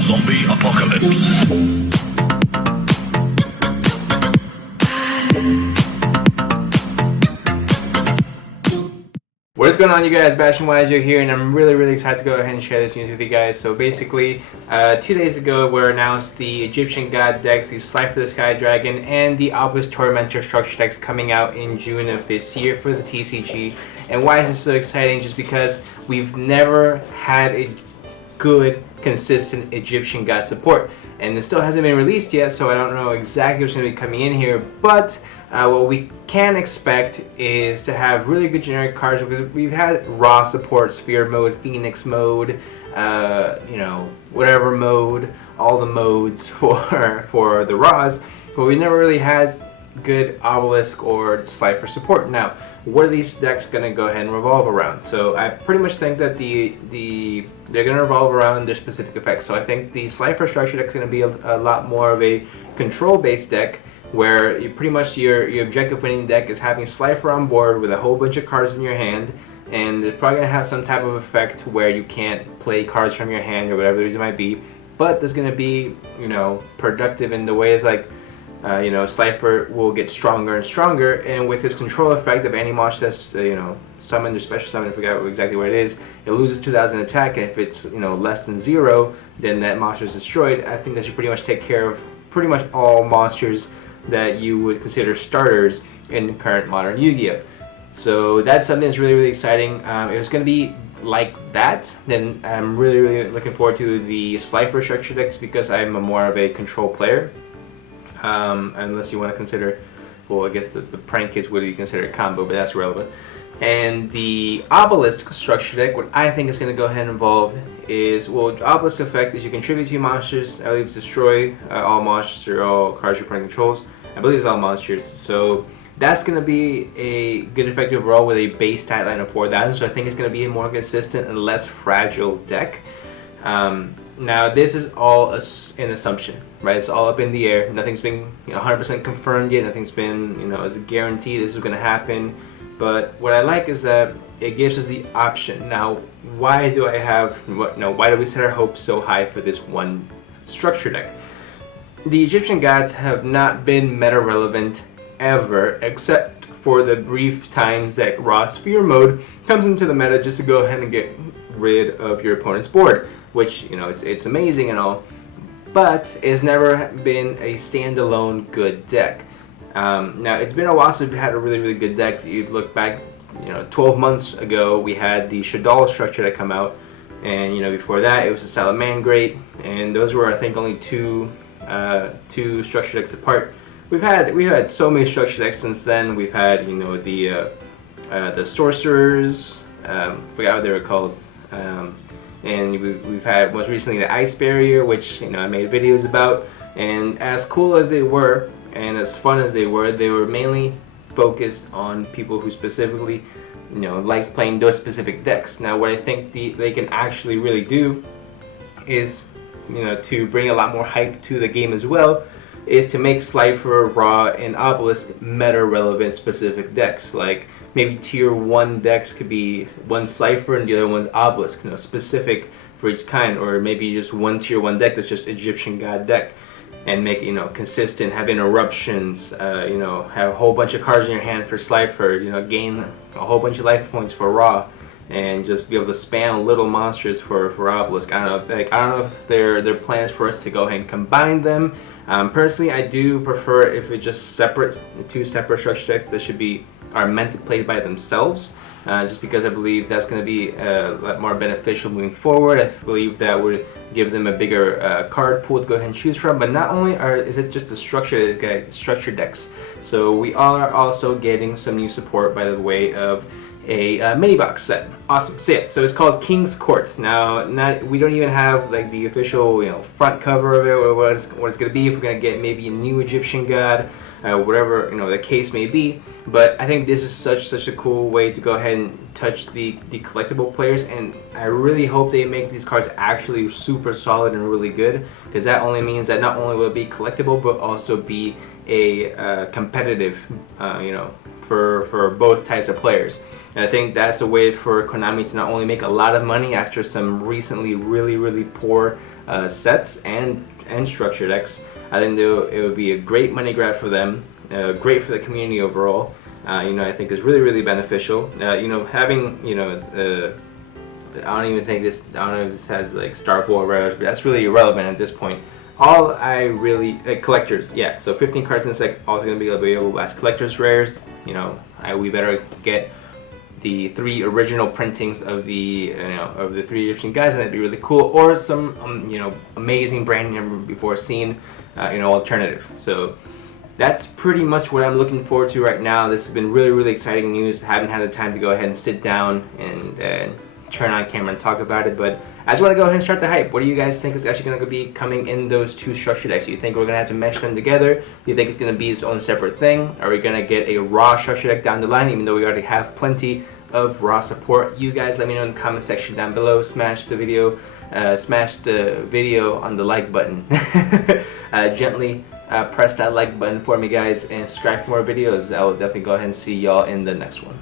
Zombie Apocalypse. What is going on, you guys? Bastion Wiser here, and I'm really excited to go ahead and share this news with you guys. So basically, 2 days ago, we announced the Egyptian God decks, the Slifer the Sky Dragon, and the Obelisk Tormentor structure decks coming out in June of this year for the TCG. And why is this so exciting? Just because we've never had a good, consistent Egyptian God support. And it still hasn't been released yet, so I don't know exactly what's going to be coming in here, but what we can expect is to have really good generic cards, because we've had Raw support, Sphere mode, Phoenix mode, whatever mode, all the modes for the Raws, but we never really had good Obelisk or Slifer support. Now, what are these decks going to go ahead and revolve around? So I pretty much think that they're going to revolve around their specific effects. So I think the Slifer structure deck is going to be a lot more of a control-based deck, where you pretty much your objective winning deck is having Slifer on board with a whole bunch of cards in your hand, and it's probably going to have some type of effect where you can't play cards from your hand or whatever the reason might be, but there's going to be, productive in the ways like, Slifer will get stronger and stronger, and with his control effect of any monster that's, summoned or special summoned, I forgot exactly what it is, it loses 2,000 attack, and if it's, less than 0, then that monster is destroyed. I think that should pretty much take care of pretty much all monsters that you would consider starters in current modern Yu-Gi-Oh! So that's something that's really exciting. If it's going to be like that, then I'm really looking forward to the Slifer structure decks, because I'm more of a control player. Unless you want to consider, well, I guess the prank is what you consider a combo, but that's irrelevant. And the Obelisk structure deck, what I think is going to go ahead and evolve is, well, the Obelisk effect is you contribute to monsters, I believe destroy all monsters or all cards your opponent controls. I believe it's all monsters. So that's going to be a good effect overall with a base stat line of 4,000. So I think it's going to be a more consistent and less fragile deck. Now, this is all an assumption, right? It's all up in the air. Nothing's been 100% confirmed yet. Nothing's been, as a guarantee this is going to happen. But what I like is that it gives us the option. Now, why do we set our hopes so high for this one structure deck? The Egyptian gods have not been meta relevant ever, except for the brief times that Raw Sphere mode comes into the meta just to go ahead and get rid of your opponent's board, which, it's amazing and all, but it's never been a standalone good deck. Now, it's been a while since we've had a really good deck. You look back, 12 months ago, we had the Shaddoll structure that come out, and before that it was the Salamangreat, and those were, I think, only two structure decks apart. We've had so many structure decks since then. We've had the Sorcerers, forgot what they were called, and we've had most recently the Ice Barrier, which I made videos about. And as cool as they were and as fun as they were mainly focused on people who specifically likes playing those specific decks. Now, what I think they can actually really do is, to bring a lot more hype to the game as well, is to make Slifer, Raw, and Obelisk meta-relevant specific decks. Like, maybe tier 1 decks could be one Slifer and the other one's Obelisk, specific for each kind. Or maybe just one tier 1 deck that's just Egyptian God deck, and make it, consistent, have interruptions, have a whole bunch of cards in your hand for Slifer, gain a whole bunch of life points for Raw, and just be able to spam little monsters for Obelisk. I don't know if there are plans for us to go ahead and combine them. Personally, I do prefer if it's just two separate structure decks that are meant to play by themselves, just because I believe that's going to be a lot more beneficial moving forward. I believe that would give them a bigger card pool to go ahead and choose from. But not only is it just the structure decks, so we are also getting some new support by the way of a mini box set. Awesome. So yeah, so it's called King's Court. Now, we don't even have like the official front cover of it, or what it's going to be. If we're going to get maybe a new Egyptian god, whatever the case may be. But I think this is such a cool way to go ahead and touch the collectible players, and I really hope they make these cards actually super solid and really good, because that only means that not only will it be collectible, but also be a competitive, for both types of players. And I think that's a way for Konami to not only make a lot of money after some recently really poor sets and structure decks. I think it would be a great money grab for them, great for the community overall. I think is really, really beneficial. Having, I don't know if this has like Star 4 rares, but that's really irrelevant at this point. All I really, collectors, yeah, so 15 cards in this deck also going to be available as collector's rares. We better get the 3 original printings of the of the 3 Egyptian guys, and that'd be really cool, or some amazing brand never before seen alternative. So that's pretty much what I'm looking forward to right now. This has been really, really exciting news. I haven't had the time to go ahead and sit down and turn on camera and talk about it, but I just want to go ahead and start the hype. What do you guys think is actually going to be coming in those 2 structure decks? Do you think we're going to have to mesh them together? Do you think it's going to be its own separate thing? Are we going to get a raw structure deck down the line, even though we already have plenty of raw support? You guys let me know in the comment section down below. Smash the video on the like button. Gently press that like button for me, guys, and subscribe for more videos. I will definitely go ahead and see y'all in the next one.